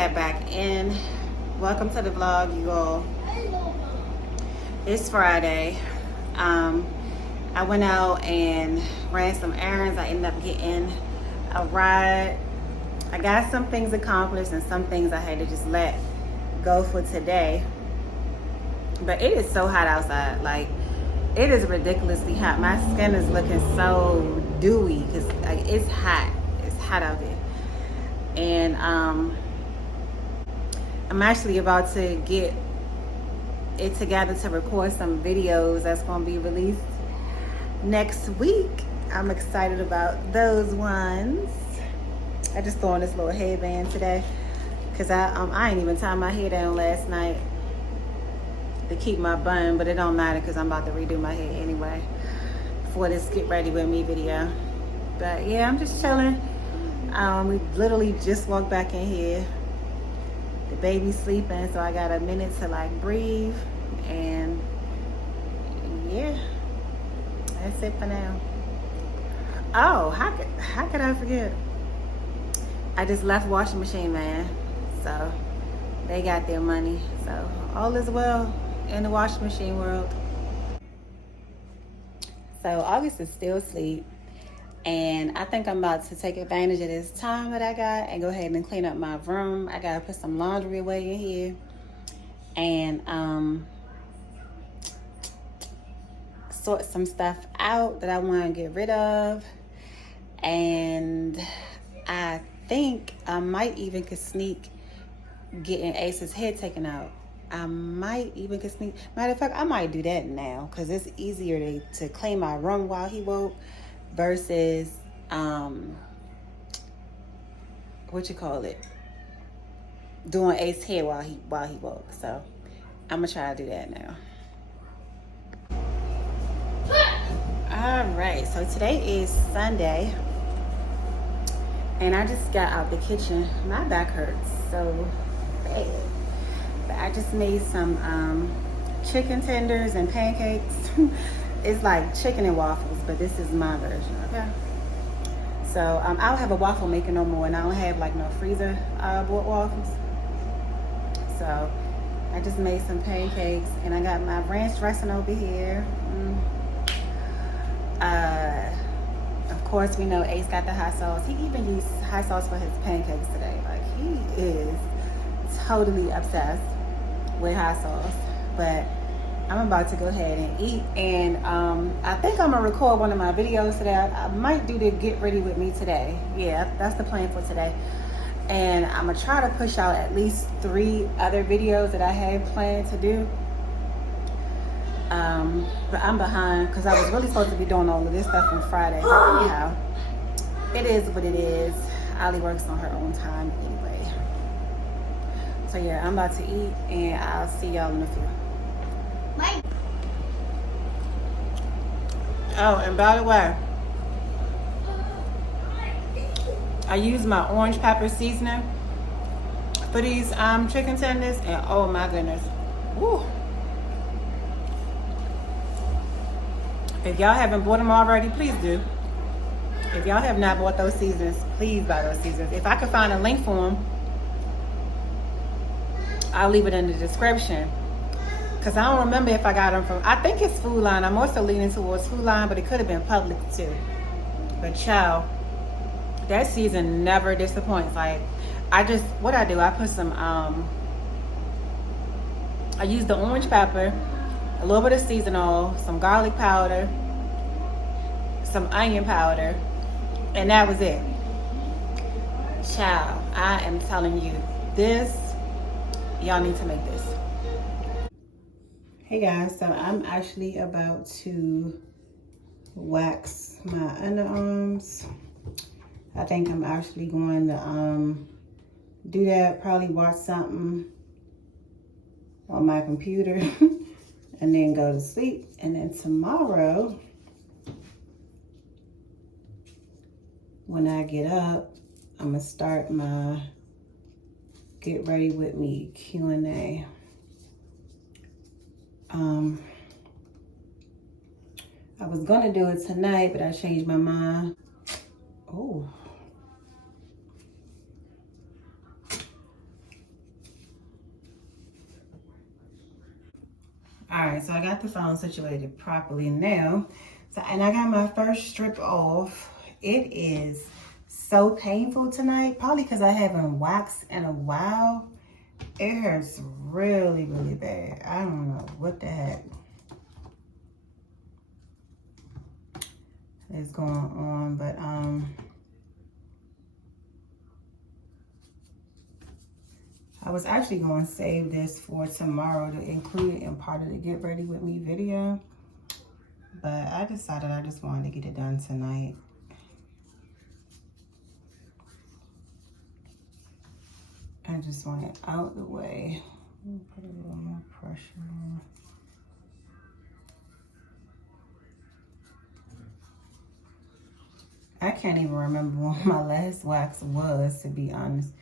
step back in. Welcome to the vlog, you all. It's Friday. I went out and ran some errands. I ended up getting a ride. I got some things accomplished and some things I had to just let go for today. But it is so hot outside. Like, it is ridiculously hot. My skin is looking so dewy because like, it's hot. It's hot out there. And I'm actually about to get it together to record some videos that's going to be released next week. I'm excited about those ones. I just threw on this little headband today because I ain't even tied my hair down last night to keep my bun, but it don't matter because I'm about to redo my hair anyway for this Get Ready With Me video. But yeah, I'm just chilling. We literally just walked back in here. The baby's sleeping, so I got a minute to like breathe, and yeah, that's it for now. Oh, how could I forget? I just left washing machine man, so they got their money, so all is well in the washing machine world. So August is still asleep, and I think I'm about to take advantage of this time that I got and go ahead and clean up my room. I gotta put some laundry away in here and sort some stuff out that I want to get rid of. And I think I might even could sneak getting Ace's head taken out. I might even could sneak. Matter of fact, I might do that now because it's easier to clean my room while he woke versus doing Ace's hair while he woke. So I'm gonna try to do that now. All right, so today is Sunday, and I just got out the kitchen. My back hurts so bad. But I just made some chicken tenders and pancakes. It's like chicken and waffles, but this is my version, okay? So I don't have a waffle maker no more, and I don't have like no freezer bought waffles. So I just made some pancakes, and I got my ranch dressing over here. Of course, we know Ace got the hot sauce. He even used hot sauce for his pancakes today. Like, he is totally obsessed with hot sauce. But I'm about to go ahead and eat. And I think I'm gonna record one of my videos today. I might do the Get Ready With Me today. Yeah, that's the plan for today. And I'm gonna try to push out at least 3 other videos that I have planned to do. But I'm behind because I was really supposed to be doing all of this stuff on Friday. But anyhow, it is what it is. Allie works on her own time anyway. So yeah, I'm about to eat, and I'll see y'all in a few. Bye. Oh, and by the way, I use my orange pepper seasoning for these chicken tenders, and oh my goodness, woo. If y'all haven't bought them already, please do. If y'all have not bought those seasonings, please buy those seasonings. If I can find a link for them, I'll leave it in the description. Because I don't remember if I got them from, I think it's Food Line. I'm also leaning towards Food Line, but it could have been Publix too. But child, that season never disappoints. Like, I put some, I used the orange pepper, a little bit of seasonal, some garlic powder, some onion powder, and that was it. Child, I am telling you, y'all need to make this. Hey guys, so I'm actually about to wax my underarms. I think I'm actually going to do that, probably watch something on my computer and then go to sleep. And then tomorrow, when I get up, I'm gonna start my Get Ready With Me Q&A. I was gonna do it tonight, but I changed my mind. Oh. All right, so I got the phone situated properly now. So, and I got my first strip off. It is so painful tonight, probably because I haven't waxed in a while. It hurts really, really bad. I don't know what the heck is going on, but I was actually going to save this for tomorrow to include it in part of the Get Ready With Me video. But I decided I just wanted to get it done tonight. I just want it out the way. Put a little more pressure on. I can't even remember when my last wax was, to be honest.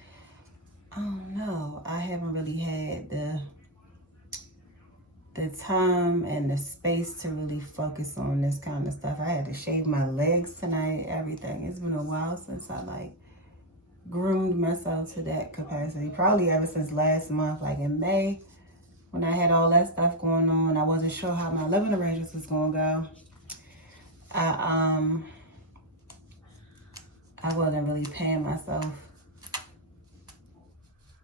I don't know. I haven't really had the time and the space to really focus on this kind of stuff. I had to shave my legs tonight, everything. It's been a while since I like groomed myself to that capacity. Probably ever since last month, like in May, when I had all that stuff going on. I wasn't sure how my living arrangements was gonna go. I wasn't really paying myself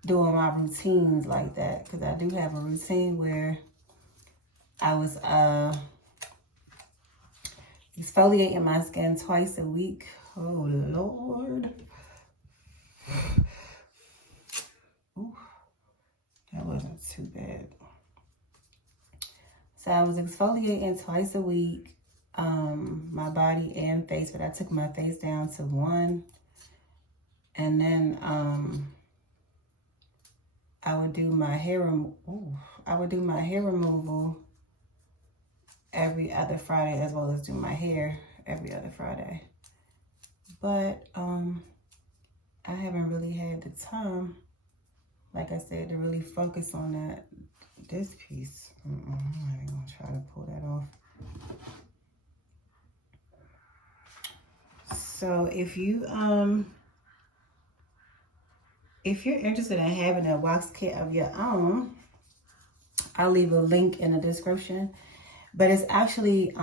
doing my routines like that, because I do have a routine where I was exfoliating my skin twice a week. Oh Lord. Ooh, that wasn't too bad. So I was exfoliating twice a week, my body and face, but I took my face down to 1. And then I would do my hair removal every other Friday, as well as do my hair every other Friday. But I haven't really had the time, like I said, to really focus on that. This piece, I'm not even gonna try to pull that off. So if you're interested in having a wax kit of your own, I'll leave a link in the description. But it's actually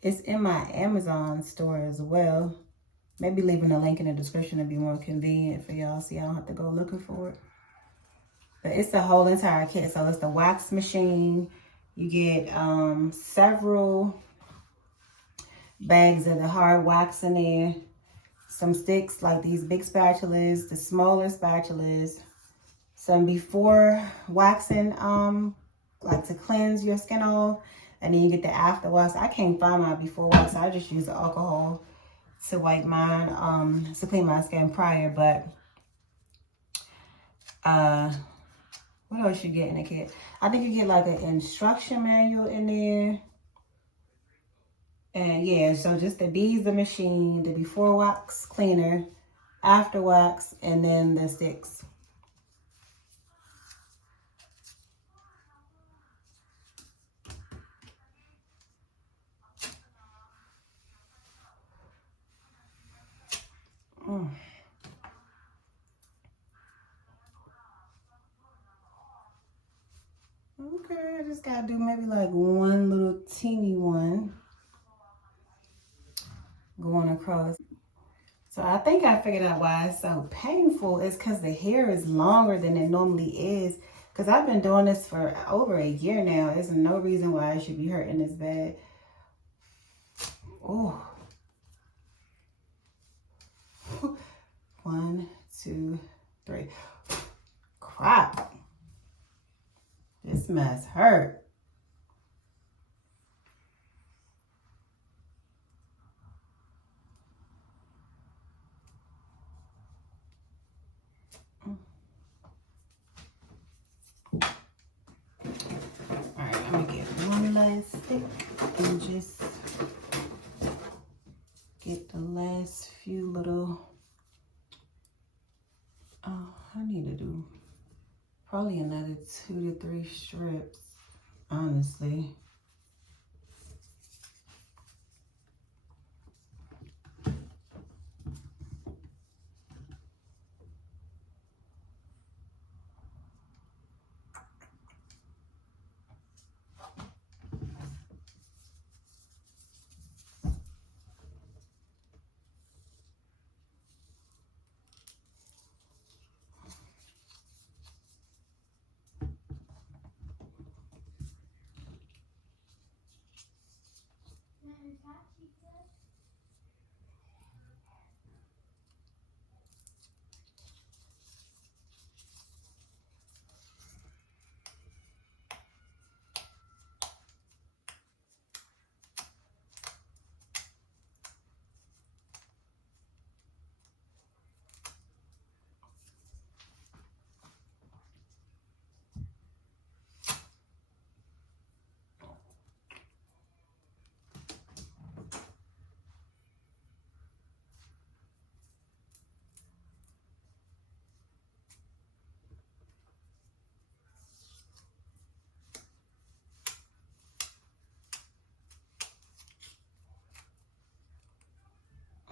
it's in my Amazon store as well. Maybe leaving a link in the description would be more convenient for y'all, so y'all don't have to go looking for it. But it's the whole entire kit. So it's the wax machine. You get several bags of the hard wax in there. Some sticks like these big spatulas, the smaller spatulas. Some before waxing, like to cleanse your skin off. And then you get the after wax. I can't find my before wax. I just use alcohol to wipe mine, to clean my skin prior. But what else you get in the kit? I think you get like an instruction manual in there. And yeah, so just the beads, the machine, the before wax cleaner, after wax, and then the sticks. Okay, I just gotta do maybe like one little teeny one going across. So I think I figured out why it's so painful. It's because the hair is longer than it normally is. Because I've been doing this for over a year now. There's no reason why it should be hurting this bad. Oh. 1, 2, 3. Crap. This mess hurt. Alright, I'm gonna get one last stick and just get the last few little, I need to do probably another 2 to 3 strips, honestly.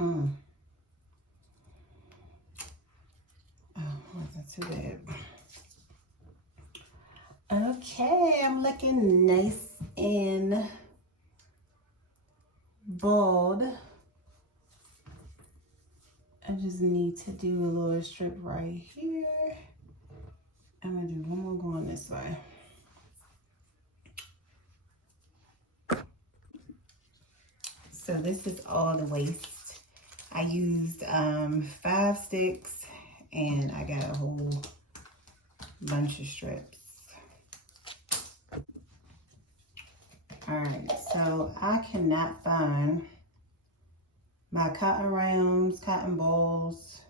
Oh, wasn't too bad. Okay, I'm looking nice and bald. I just need to do a little strip right here. I'm gonna do one more going this way. So this is all the waist. I used 5 sticks and I got a whole bunch of strips. All right, so I cannot find my cotton rounds, cotton balls,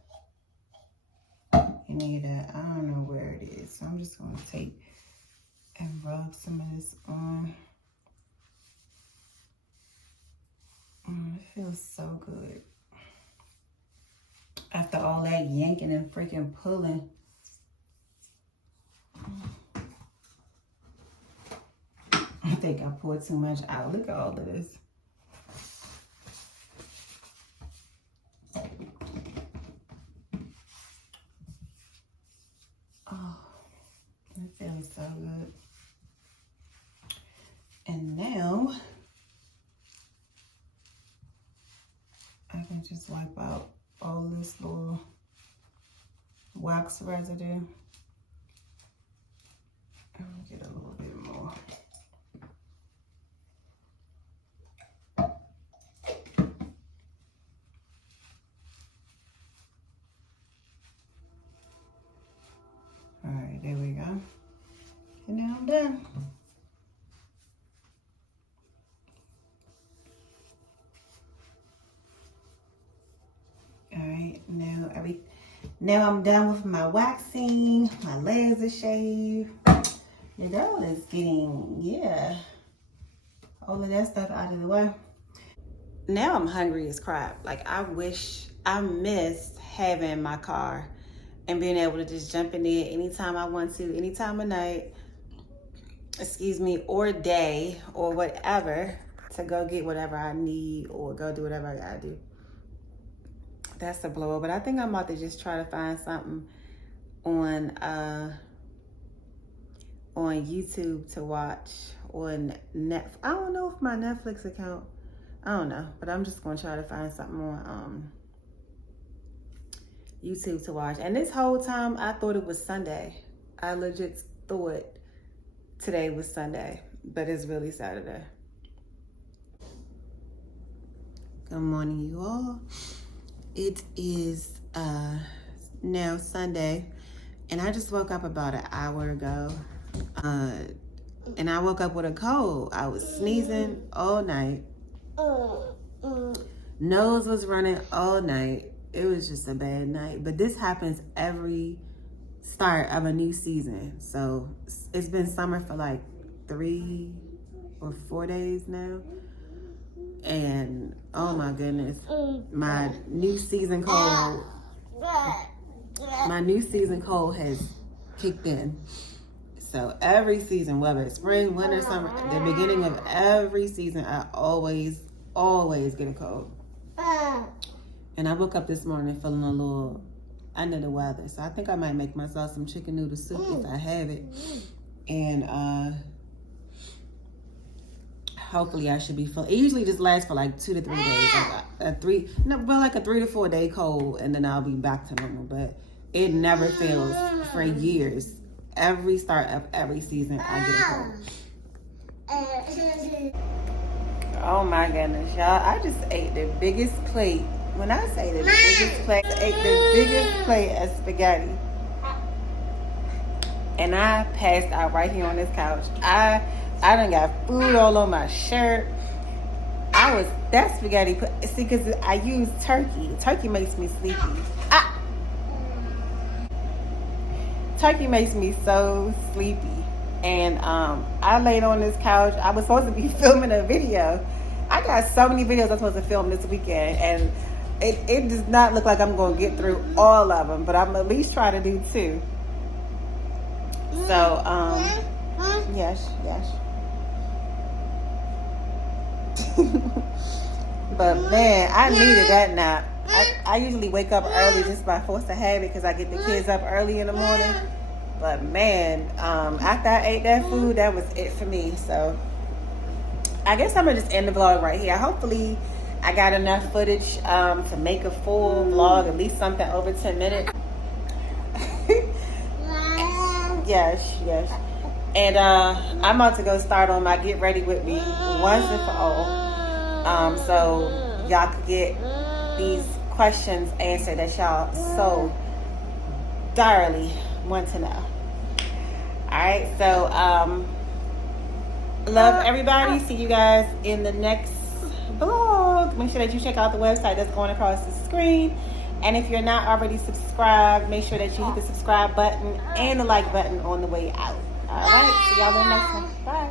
any of that. I don't know where it is. So I'm just gonna take and rub some of this on. It feels so good. After all that yanking and freaking pulling. I think I poured too much out. Look at all of this. Oh, it feels so good. And now I can just wipe out all this little wax residue. I'll get a little bit more. All right, there we go. And now I'm done. All right, now I'm done with my waxing. My legs are shaved. Your girl is getting, yeah, all of that stuff out of the way. Now I'm hungry as crap. Like, I missed having my car and being able to just jump in there anytime I want to, any time of night, or day, or whatever, to go get whatever I need or go do whatever I gotta do. That's a blow. But I think I'm about to just try to find something on YouTube to watch, on Netflix. I don't know if my Netflix account, I don't know, but I'm just gonna try to find something on YouTube to watch. And this whole time I thought it was Sunday. I legit thought today was Sunday, but it's really Saturday. Good morning, you all. It is now Sunday, and I just woke up about an hour ago. And I woke up with a cold. I was sneezing all night. Nose was running all night. It was just a bad night. But this happens every start of a new season. So it's been summer for like 3 or 4 days now. And oh my goodness, my new season cold has kicked in. So every season, whether it's spring, winter, summer, the beginning of every season, I always get a cold. And I woke up this morning feeling a little under the weather. So I think I might make myself some chicken noodle soup if I have it. And hopefully I should be full. It usually just lasts for like 2 to 3 days. Like a 3 to 4 day cold, and then I'll be back to normal. But it never fails for years. Every start of every season, I get a cold. Oh my goodness, y'all. I just ate the biggest plate. When I say the biggest plate, I ate the biggest plate of spaghetti. And I passed out right here on this couch. I done got food all on my shirt. That spaghetti, see, because I use turkey. Turkey makes me sleepy. Turkey makes me so sleepy. And I laid on this couch. I was supposed to be filming a video. I got so many videos I'm supposed to film this weekend, and it does not look like I'm going to get through all of them, but I'm at least try to do 2. So, yes. But man, I needed that nap. I usually wake up early just by force of habit because I get the kids up early in the morning. But man, after I ate that food, that was it for me. So I guess I'm gonna just end the vlog right here. Hopefully I got enough footage to make a full vlog, at least something over 10 minutes. Yes. And I'm about to go start on my get ready with me once and for all. So y'all could get these questions answered that y'all so thoroughly want to know. Alright, so love everybody. See you guys in the next vlog. Make sure that you check out the website that's going across the screen. And if you're not already subscribed, make sure that you hit the subscribe button and the like button on the way out. Alright, see y'all in the next one. Bye.